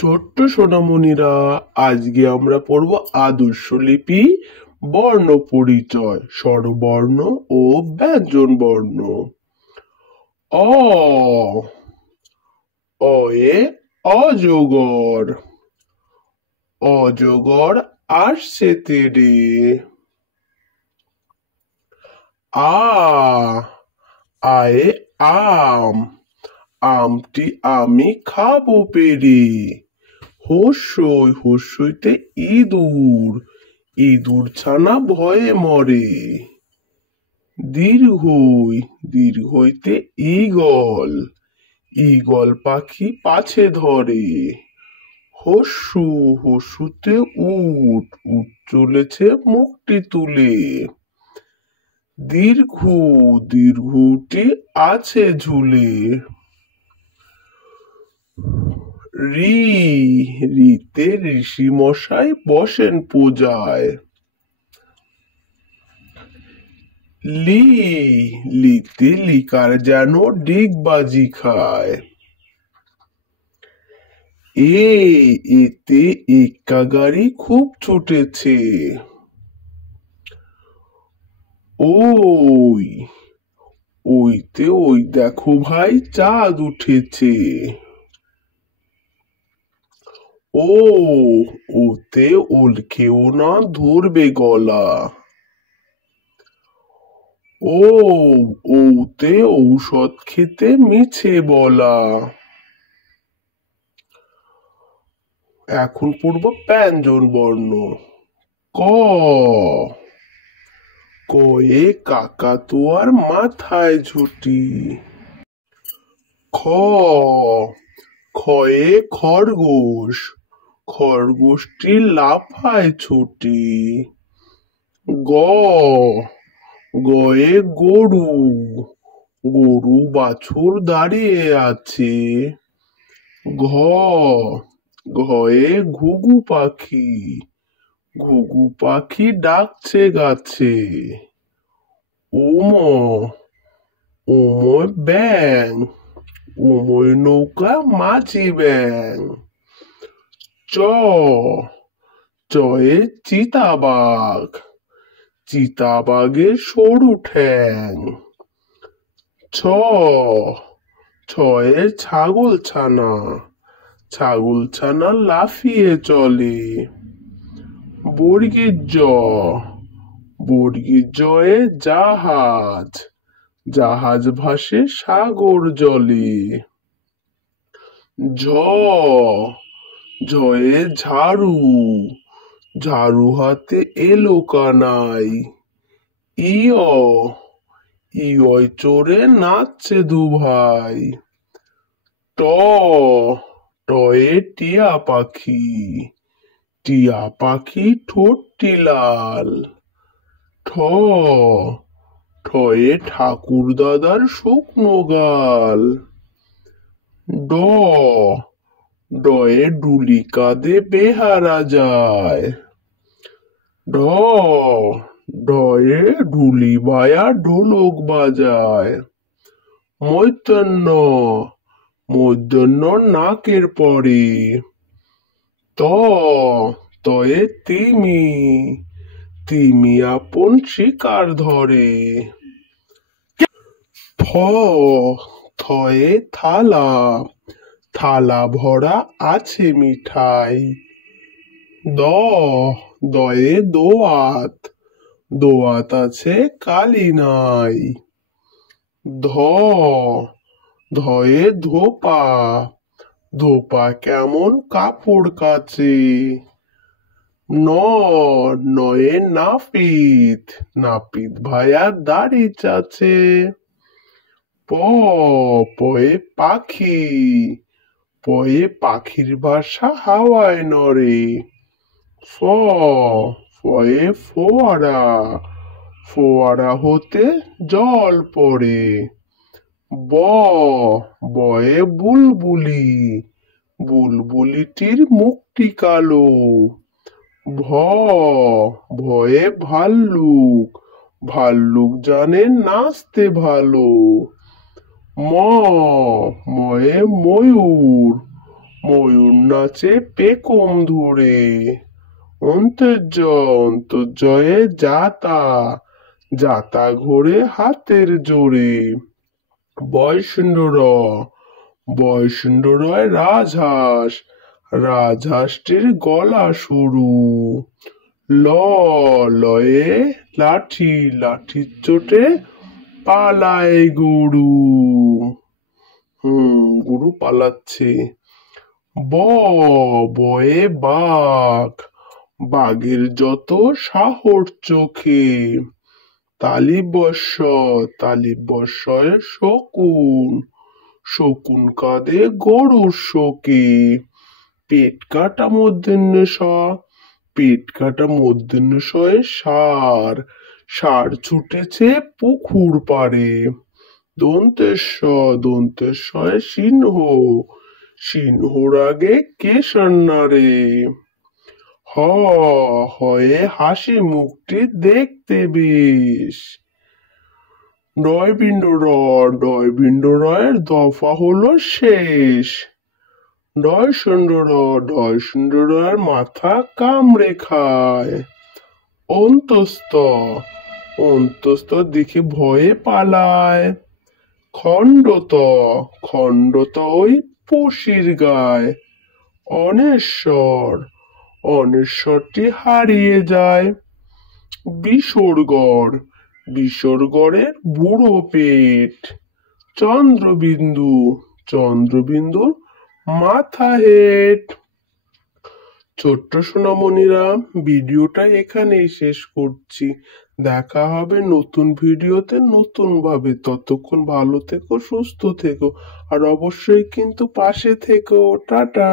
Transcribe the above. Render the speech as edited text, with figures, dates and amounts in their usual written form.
ছোট্ট সোনামণিরা, আজকে আমরা পড়ব আদর্শলিপি, বর্ণ পরিচয়, স্বরবর্ণ ও ব্যঞ্জন বর্ণ। অ অয়ে অজগর। অজগর আসছে তেড়ে। আয়ে আম। আমটি আমি খাবো পেড়ে। হস্যই হস্যইতে ইঁদুর। ইঁদুর ছানা ভয়ে মরে। দীর্ঘই দীর্ঘইতে ঈগল। ঈগল পাখি পাছে ধরে। হস্যু হস্যুতে উট। উট চলেছে মুখটি তুলে। দীর্ঘ দীর্ঘটি আছে ঝুলে। রি রিতে ঋষি মশাই বসেন পূজায়। লি লিতে লিকার যেন ডিগবাজি খায়। এতে এক্কা গাড়ি খুব ছুটেছে। ওই ওইতে ওই দেখো ভাই চাঁদ উঠেছে। ওতে ওল খেও না ধরবে গলা। ওতে ঔষধ খেতে মিছে বলা। এখন পড়ব ব্যঞ্জন বর্ণ। ক কয়ে কাকাতুয়ার মাথায় ঝুঁটি। খ খয়ে খরগোশ। খরগোশটি লাফায় ছুটি। গ গয়ে গরু। গরু বাছুর দাঁড়িয়ে আছে। ঘ ঘয়ে ঘুঘু পাখি। ঘুঘু পাখি ডাকছে গাছে। উম উময় ব্যাং। উময় নৌকা মাঝি ব্যাং। চ চয়ে চিতাবাঘ। চিতাবাঘের সরু ঠ্যাং। ছ ছয়ে ছাগল ছানা। ছাগল ছানা লাফিয়ে চলে। বর্গীর জ বর্গীর জয়ে জাহাজ। জাহাজ ভাসে সাগর জলে। ঝ ঝয়ে ঝাড়ু। ঝাড়ু হাতে এলো কানাই। ইয় ইয় চড়ে নাচছে দুভাই। ট টয়ে টিয়া পাখি। টিয়া পাখি ঠোঁটটি লাল। ঠ ঠয়ে ঠাকুর দাদার শুকনো গাল। ড ডয়ে ডুলি কাঁধে বেহারা যায়। ঢ ঢয়ে ঢুলি বায়া ঢোলক বাজায়। মূর্ধন্য মূর্ধন্য নাকের পরে। ত তয়ে তিমি। তিমি আপন শিকার ধরে। থ থয়ে থালা। থালা ভরা আছে মিঠাই। দ দয়ে দোয়াত। দোয়াত আছে কালি নাই। ধ ধয়ে ধোপা। ধোপা কেমন কাপড় কাচে। ন নয়ে নাপিত। নাপিত ভায়া দাড়ি চাচে। প পয়ে পাখি। পয়ে পাখির বাসা হাওয়ায় নড়ে। ফ ফয়ে ফোয়ারা। ফোয়ারা হতে জল পড়ে। ব বয়ে বুলবুলি। বুলবুলিটির মুখটি কালো। ভ ভয়ে ভাল্লুক। ভাল্লুক জানে নাচতে ভালো। ম ময়ে ময়ূর। ময়ূর নাচে পেখম ধরে। অন্তর্জয়ে যাতা, যাতা ঘোরে হাতের জোরে। বয়সেন্দ্র র, বয়সেন্দ্র রয় রাজহাঁস, রাজহাঁসটির গলা সরু। ল, লয়ে লাঠি, লাঠির চোটে পালায় গরু। গরু পালাচ্ছে। ব, বয়ে বাঘ, বাঘের যত সাহস চোখে। তালিবস্য, তালিবস্যয় শকুন, শকুন কাঁদে গরুর শোকে। পেট কাটা মূর্ধন্য ষ, পেট কাটা মূর্ধন্য শয়ে ষাঁড়, ষাঁড় ছুটেছে পুকুর পাড়ে। দন্তেশ্ব, দন্তেশ্বয় সিংহ, সিংহর আগে কেশর নাড়ে। হ, হয়ে হাসি মুখটি দেখতে বেশ। ডয়বিন্দ র, ডয়বিন্দ রয়ের দফা হলো শেষ। ডয়সুন্দ র, ডয়সুন্দ রয়ের মাথা কামড়ে খায়। অন্তস্থ, অন্তস্থ দেখে ভয়ে পালায়। খণ্ডত, খণ্ডত ওই পুষির গায়। অনেশ্বর, অনেশ্বরটি হারিয়ে যায়। বিসর্গড়, বিসর্গড়ের বুড়ো পেট। চন্দ্রবিন্দু, চন্দ্রবিন্দুর মাথা হেট। ছোট্ট সোনামণিরা, ভিডিওটা এখানেই শেষ করছি। দেখা হবে নতুন ভিডিওতে নতুন ভাবে। ততক্ষণ ভালো থেকো, সুস্থ থেকো, আর অবশ্যই কিন্তু পাশে থেকো। টাটা।